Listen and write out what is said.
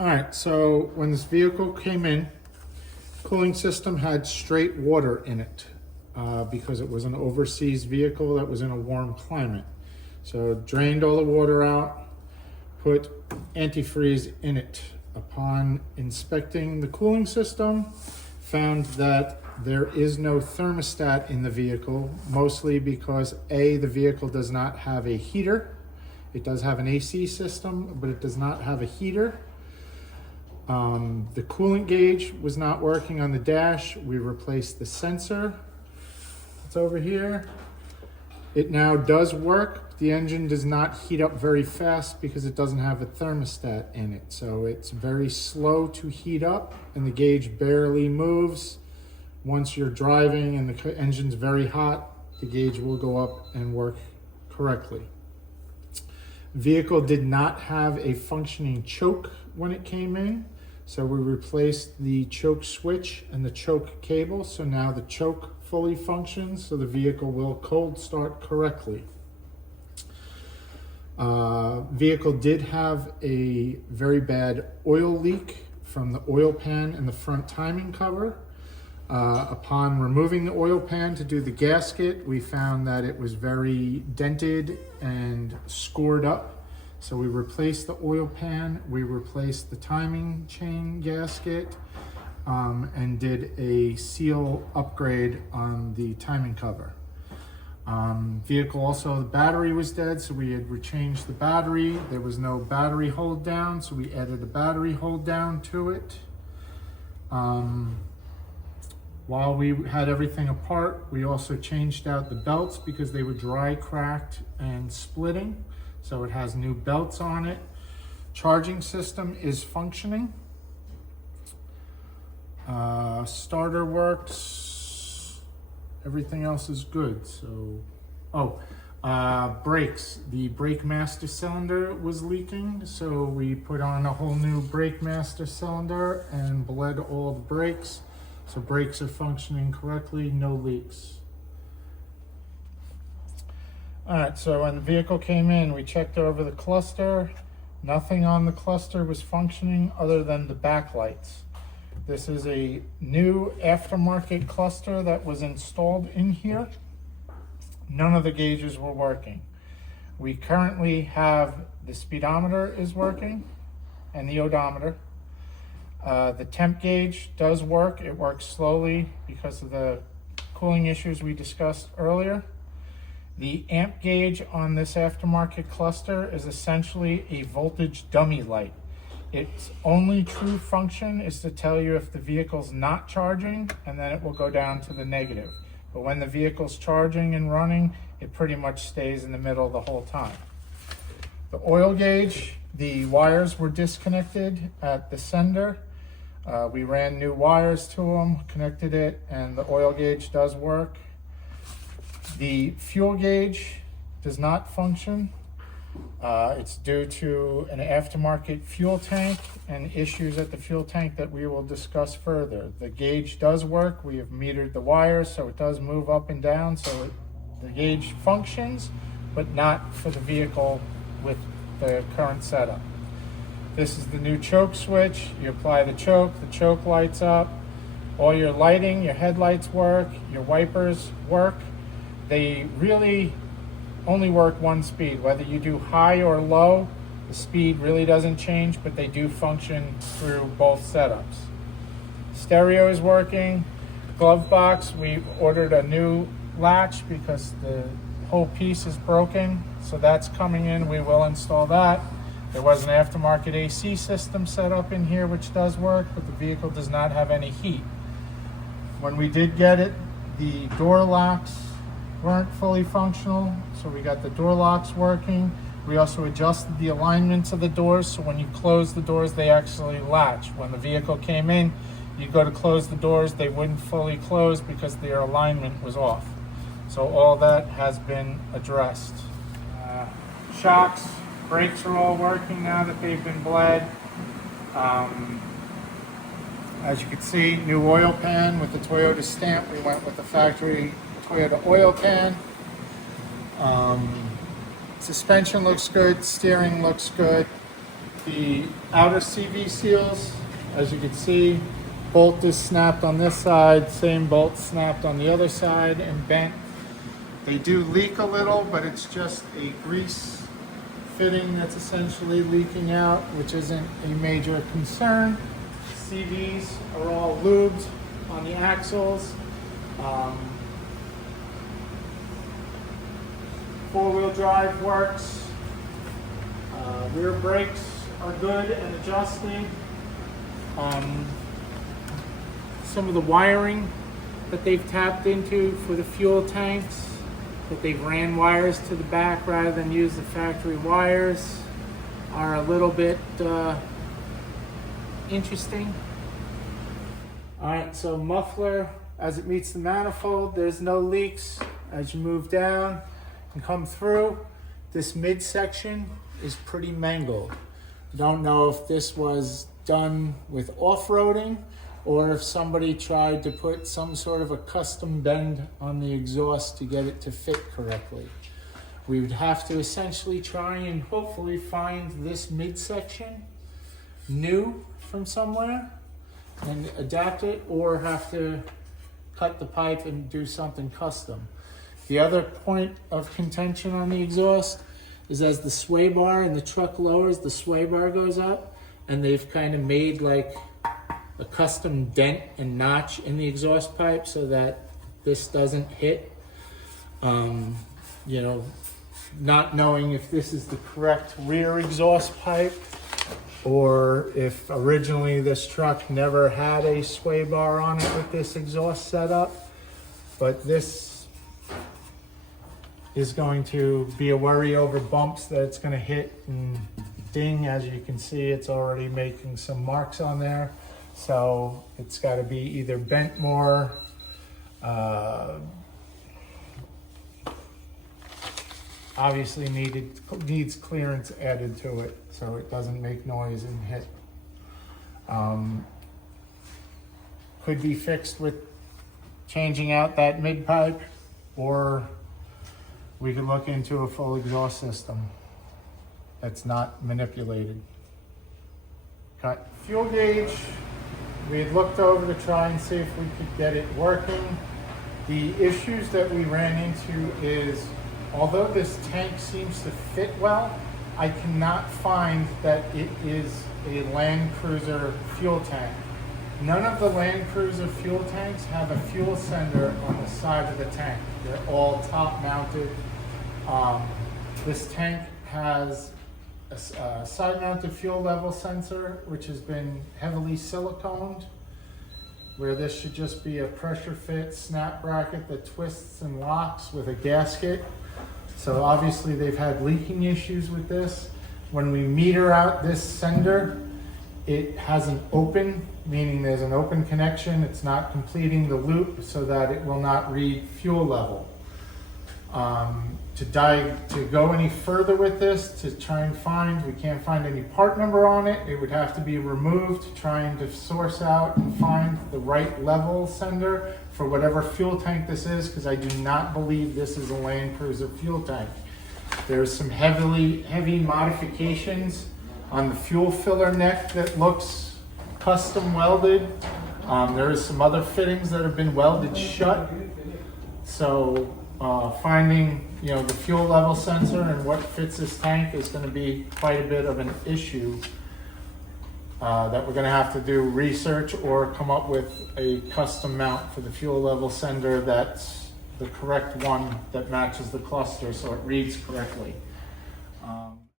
All right, so when this vehicle came in, cooling system had straight water in it because it was an overseas vehicle that was in a warm climate. So drained all the water out, put antifreeze in it. Upon inspecting the cooling system, found that there is no thermostat in the vehicle, mostly because A, the vehicle does not have a heater. It does have an AC system, but it does not have a heater. The coolant gauge was not working on the dash. We replaced the sensor. It's over here. It now does work. The engine does not heat up very fast because it doesn't have a thermostat in it. So it's very slow to heat up and the gauge barely moves. Once you're driving and the engine's very hot, the gauge will go up and work correctly. Vehicle did not have a functioning choke when it came in. So we replaced the choke switch and the choke cable. So now the choke fully functions, so the vehicle will cold start correctly. Vehicle did have a very bad oil leak from the oil pan and the front timing cover. Upon removing the oil pan to do the gasket, we found that it was very dented and scored up. So we replaced the oil pan, we replaced the timing chain gasket, and did a seal upgrade on the timing cover. Vehicle also, the battery was dead, so we had changed the battery. There was no battery hold down, so we added a battery hold down to it. While we had everything apart, we also changed out the belts because they were dry, cracked, and splitting. So it has new belts on it. Charging system is functioning. Starter works. Everything else is good. So, brakes. The brake master cylinder was leaking, so we put on a whole new brake master cylinder and bled all the brakes. So brakes are functioning correctly, no leaks. All right, so when the vehicle came in, we checked over the cluster. Nothing on the cluster was functioning other than the backlights. This is a new aftermarket cluster that was installed in here. None of the gauges were working. We currently have the speedometer is working and the odometer. The temp gauge does work. It works slowly because of the cooling issues we discussed earlier. The amp gauge on this aftermarket cluster is essentially a voltage dummy light. Its only true function is to tell you if the vehicle's not charging, and then it will go down to the negative. But when the vehicle's charging and running, it pretty much stays in the middle the whole time. The oil gauge, the wires were disconnected at the sender. We ran new wires to them, connected it, and the oil gauge does work. The fuel gauge does not function. It's due to an aftermarket fuel tank and issues at the fuel tank that we will discuss further. The gauge does work. We have metered the wires, so it does move up and down. So the gauge functions, but not for the vehicle with the current setup. This is the new choke switch. You apply the choke lights up. All your lighting, your headlights work, your wipers work. They really only work one speed. Whether you do high or low, the speed really doesn't change, but they do function through both setups. Stereo is working. Glove box, we ordered a new latch because the whole piece is broken. So that's coming in, we will install that. There was an aftermarket AC system set up in here which does work, but the vehicle does not have any heat. When we did get it, the door locks weren't fully functional, so we got the door locks working. We also adjusted the alignments of the doors, so when you close the doors, they actually latch. When the vehicle came in, you go to close the doors, they wouldn't fully close because their alignment was off. So all that has been addressed. Shocks, brakes are all working now that they've been bled. As you can see, new oil pan with the Toyota stamp. We went with the factory Toyota oil pan. Suspension looks good, steering looks good. the outer CV seals. As you can see, bolt is snapped on this side, same bolt snapped on the other side and bent. They do leak a little, but it's just a grease fitting that's essentially leaking out, which isn't a major concern. CVs are all lubed on the axles. Four-wheel drive works. Rear brakes are good and adjusted. Some of the wiring that they've tapped into for the fuel tanks, that they've ran wires to the back rather than use the factory wires, are a little bit interesting. All right, so muffler, as it meets the manifold, there's no leaks. As you move down and come through, this midsection is pretty mangled. Don't know if this was done with off-roading or if somebody tried to put some sort of a custom bend on the exhaust to get it to fit correctly. We would have to essentially try and hopefully find this midsection new from somewhere and adapt it, or have to cut the pipe and do something custom. The other point of contention on the exhaust is as the sway bar in the truck lowers, the sway bar goes up, and they've kind of made like a custom dent and notch in the exhaust pipe so that this doesn't hit. You know, not knowing if this is the correct rear exhaust pipe or if originally this truck never had a sway bar on it with this exhaust setup, but this is going to be a worry over bumps that it's going to hit and ding. As you can see, it's already making some marks on there, so it's got to be either bent more, obviously needs clearance added to it so it doesn't make noise and hit. Could be fixed with changing out that mid pipe, or we could look into a full exhaust system that's not manipulated. Got fuel gauge. We had looked over to try and see if we could get it working. The issues that we ran into is, although this tank seems to fit well, I cannot find that it is a Land Cruiser fuel tank. None of the Land Cruiser fuel tanks have a fuel sender on the side of the tank. They're all top mounted. This tank has a side mounted fuel level sensor, which has been heavily siliconed, where this should just be a pressure fit snap bracket that twists and locks with a gasket. So obviously they've had leaking issues with this. When we meter out this sender, it has an open, meaning there's an open connection. It's not completing the loop so that it will not read fuel level. To go any further with this, to try and find, we can't find any part number on it. It would have to be removed, trying to source out and find the right level sender for whatever fuel tank this is, because I do not believe this is a Land Cruiser fuel tank. There's some heavy modifications on the fuel filler neck that looks custom welded. There is some other fittings that have been welded shut. So finding, you know, the fuel level sensor and what fits this tank is going to be quite a bit of an issue that we're going to have to do research or come up with a custom mount for the fuel level sender that's the correct one that matches the cluster so it reads correctly.